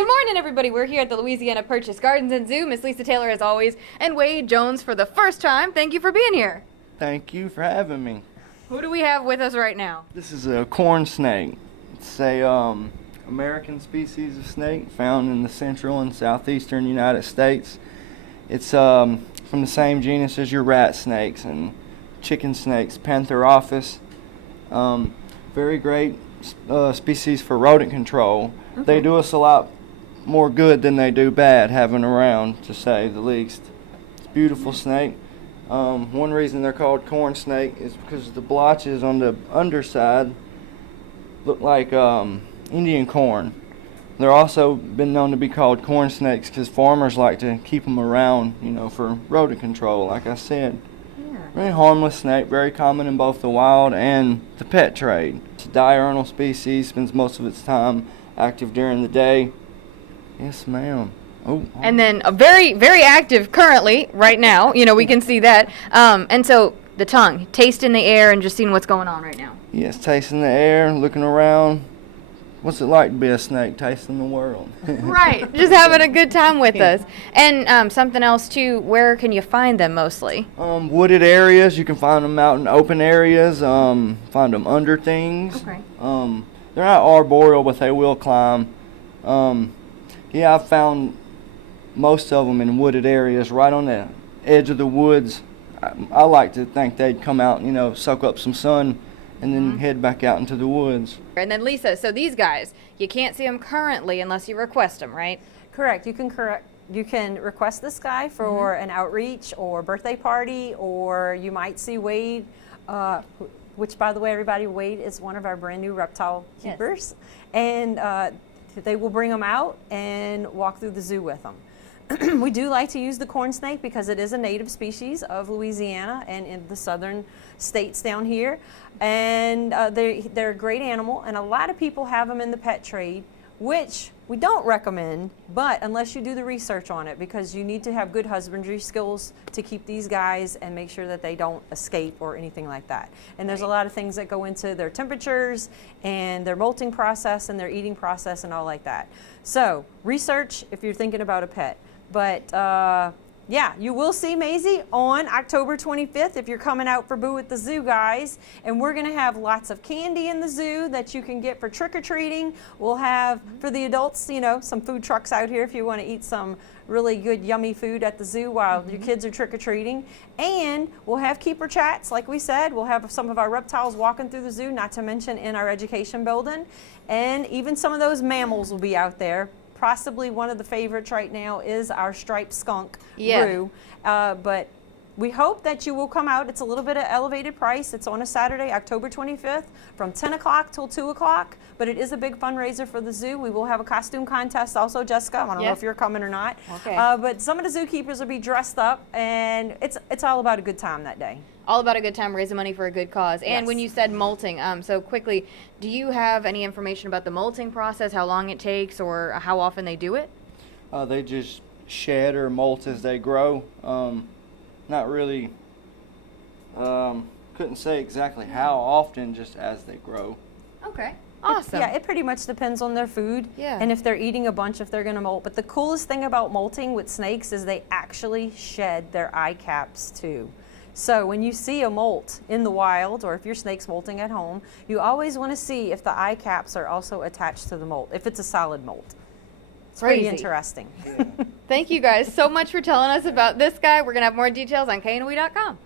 Good morning, everybody. We're here at the Louisiana Purchase Gardens and Zoo. Miss Lisa Taylor, as always, and Wade Jones for the first time. Thank you for being here. Thank you for having me. Who do we have with us right now? This is a corn snake. It's a American species of snake found in the central and southeastern United States. It's from the same genus as your rat snakes and chicken snakes, Pantherophis. Very great species for rodent control. Okay. They do us a lot more good than they do bad having around, to say the least. It's a beautiful snake. One reason they're called corn snake is because the blotches on the underside look like Indian corn. They're also been known to be called corn snakes because farmers like to keep them around, for rodent control, like I said. Yeah. Very harmless snake, very common in both the wild and the pet trade. It's a diurnal species, spends most of its time active during the day. Yes, ma'am. Oh. And then a very, very active currently, right now. We can see that. And so the tongue, taste in the air and just seeing what's going on right now. Yes, tasting the air, looking around. What's it like to be a snake, tasting the world? Right, just having a good time with us. And something else too, where can you find them mostly? Wooded areas, you can find them out in open areas, find them under things. Okay. They're not arboreal, but they will climb. Yeah, I've found most of them in wooded areas, right on the edge of the woods. I like to think they'd come out, soak up some sun, and then head back out into the woods. And then Lisa, so these guys, you can't see them currently unless you request them, right? Correct. You can request this guy for an outreach or birthday party, or you might see Wade, which, by the way, everybody, Wade is one of our brand new reptile keepers. Yes. And they will bring them out and walk through the zoo with them. We do like to use the corn snake because it is a native species of Louisiana and in the southern states down here. And they're a great animal, and a lot of people have them in the pet trade, which we don't recommend, but unless you do the research on it, because you need to have good husbandry skills to keep these guys and make sure that they don't escape or anything like that. And there's a lot of things that go into their temperatures and their molting process and their eating process and all like that. So research if you're thinking about a pet. But yeah, you will see Maisie on October 25th if you're coming out for Boo at the Zoo, guys. And we're going to have lots of candy in the zoo that you can get for trick-or-treating. We'll have, for the adults, some food trucks out here if you want to eat some really good, yummy food at the zoo while your kids are trick-or-treating. And we'll have keeper chats, like we said. We'll have some of our reptiles walking through the zoo, not to mention in our education building. And even some of those mammals will be out there. Possibly one of the favorites right now is our striped skunk, Roo. But we hope that you will come out. It's a little bit of elevated price. It's on a Saturday, October 25th, from 10 o'clock till 2 o'clock. But it is a big fundraiser for the zoo. We will have a costume contest also, Jessica. I don't know if you're coming or not. Okay. But some of the zookeepers will be dressed up, and it's all about a good time that day. All about a good time, raising money for a good cause. And when you said molting, so quickly, do you have any information about the molting process, how long it takes, or how often they do it? They just shed or molt as they grow. Not really, couldn't say exactly how often, just as they grow. Okay. Awesome. Yeah, it pretty much depends on their food and if they're eating a bunch, if they're going to molt. But the coolest thing about molting with snakes is they actually shed their eye caps too. So when you see a molt in the wild, or if your snake's molting at home, you always want to see if the eye caps are also attached to the molt, if it's a solid molt. It's pretty interesting. Thank you guys so much for telling us about this guy. We're going to have more details on KNOE.com.